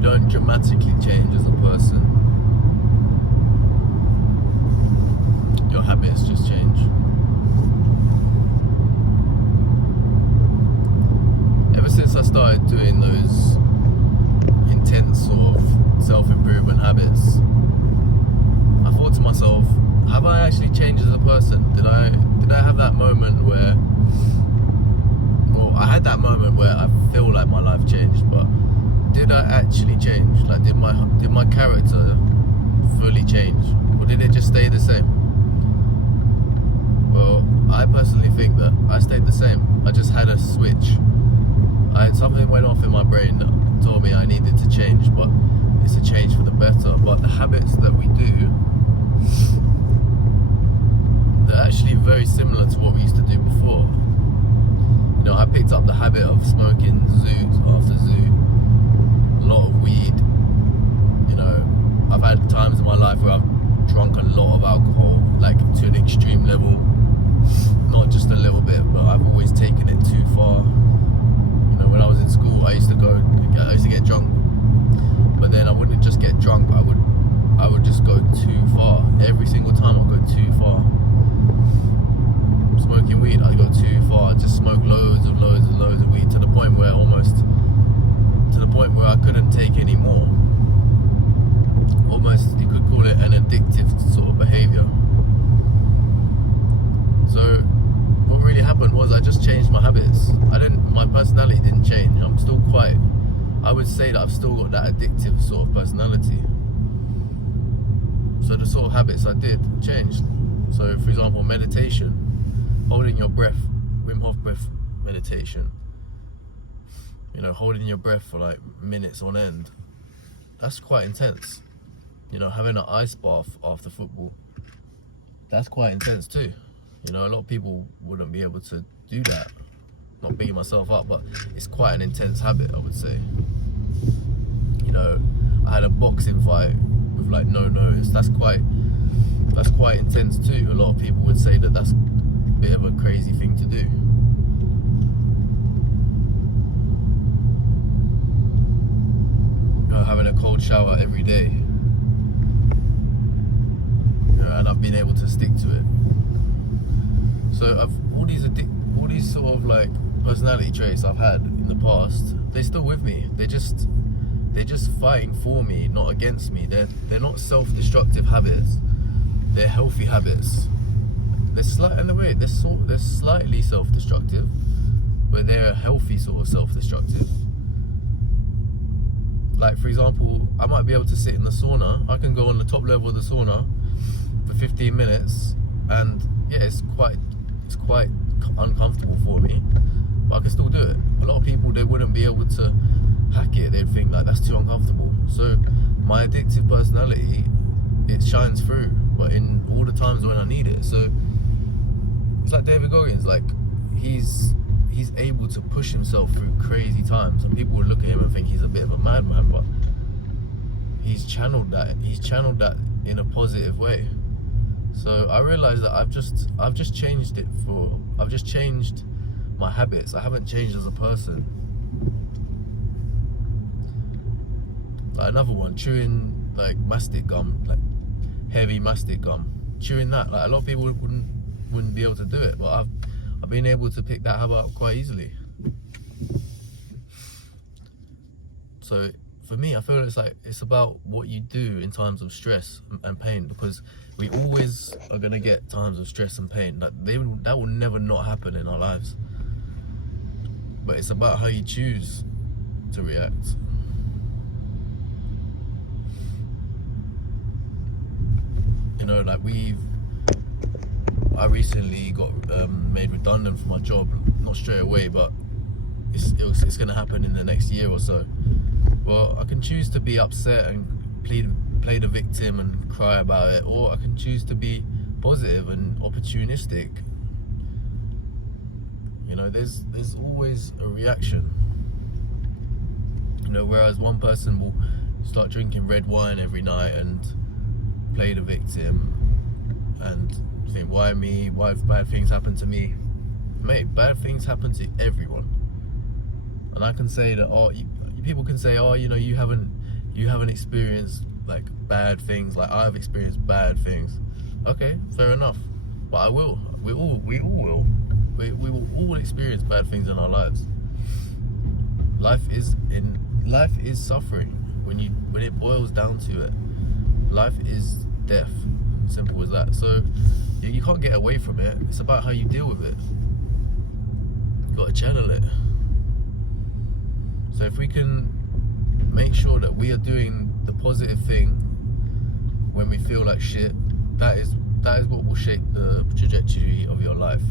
you don't dramatically change as a person. Your habits just change. Ever since I started doing those intense sort of self-improvement habits, I thought to myself, have I actually changed as a person? Did I have that moment where, well, I had that moment where I feel like my life changed, but did I actually change? Like, did my character fully change, or did it just stay the same? Well, I personally think that I stayed the same. I just had a switch. Something went off in my brain that told me I needed to change, but it's a change for the better. But the habits that we do, they're actually very similar to what we used to do before. You know, I picked up the habit of smoking zoot after zoot, a lot of weed. You know, I've had times in my life where I've drunk a lot of alcohol, like to an extreme level. Not just a little bit, but I've always taken it too far. You know, when I was in school, I used to get drunk, but then I wouldn't just get drunk. I would just go too far. Every single time I'd go too far. Smoking weed, I'd go too far. I'd just smoke loads of weed to the point where I couldn't take any more. Almost, you could call it an addictive sort of behaviour. So what really happened was I just changed my habits. My personality didn't change. I would say that I've still got that addictive sort of personality. So the sort of habits I did changed. So for example, meditation, holding your breath, Wim Hof breath meditation. You know, holding your breath for like minutes on end. That's quite intense. You know, having an ice bath after football, that's quite intense too. You know, a lot of people wouldn't be able to do that. Not beating myself up, but it's quite an intense habit, I would say. You know, I had a boxing fight with like no nose. That's quite intense too. A lot of people would say that that's a bit of a crazy thing to do. You know, having a cold shower every day. You know, and I've been able to stick to it. So all these sort of like personality traits I've had in the past, they're still with me. They're just fighting for me, not against me. They're not self-destructive habits. They're healthy habits. They're slightly self-destructive, but they're a healthy sort of self-destructive. Like for example, I might be able to sit in the sauna. I can go on the top level of the sauna for 15 minutes, and yeah, it's quite uncomfortable for me, but I can still do it. A lot of people, they wouldn't be able to hack it. They'd think like that's too uncomfortable. So my addictive personality, it shines through, but in all the times when I need it. So it's like David Goggins, like he's able to push himself through crazy times, and people would look at him and think he's a bit of a madman, but he's channeled that in a positive way. So I realized that I've just changed my habits. I haven't changed as a person. Like another one, chewing like mastic gum, like heavy mastic gum. Chewing that, like a lot of people wouldn't be able to do it, but I've been able to pick that habit up quite easily. So for me, I feel it's about what you do in times of stress and pain, because we always are gonna get times of stress and pain. That will never not happen in our lives. But it's about how you choose to react. You know, like I recently got made redundant from my job, not straight away, but it's gonna happen in the next year or so. Well, I can choose to be upset and play the victim and cry about it, or I can choose to be positive and opportunistic. You know, there's always a reaction. You know, whereas one person will start drinking red wine every night and play the victim and think, why me? Why have bad things happen to me? Mate, bad things happen to everyone. And I can say that, people can say, you know, you haven't you haven't experienced like bad things like I've experienced bad things. Okay, fair enough. But I will. We all will. We will all experience bad things in our lives. Life is suffering. When it boils down to it, life is death. Simple as that. So you can't get away from it. It's about how you deal with it. You got to channel it. So if we can make sure that we are doing the positive thing when we feel like shit, that is what will shape the trajectory of your life.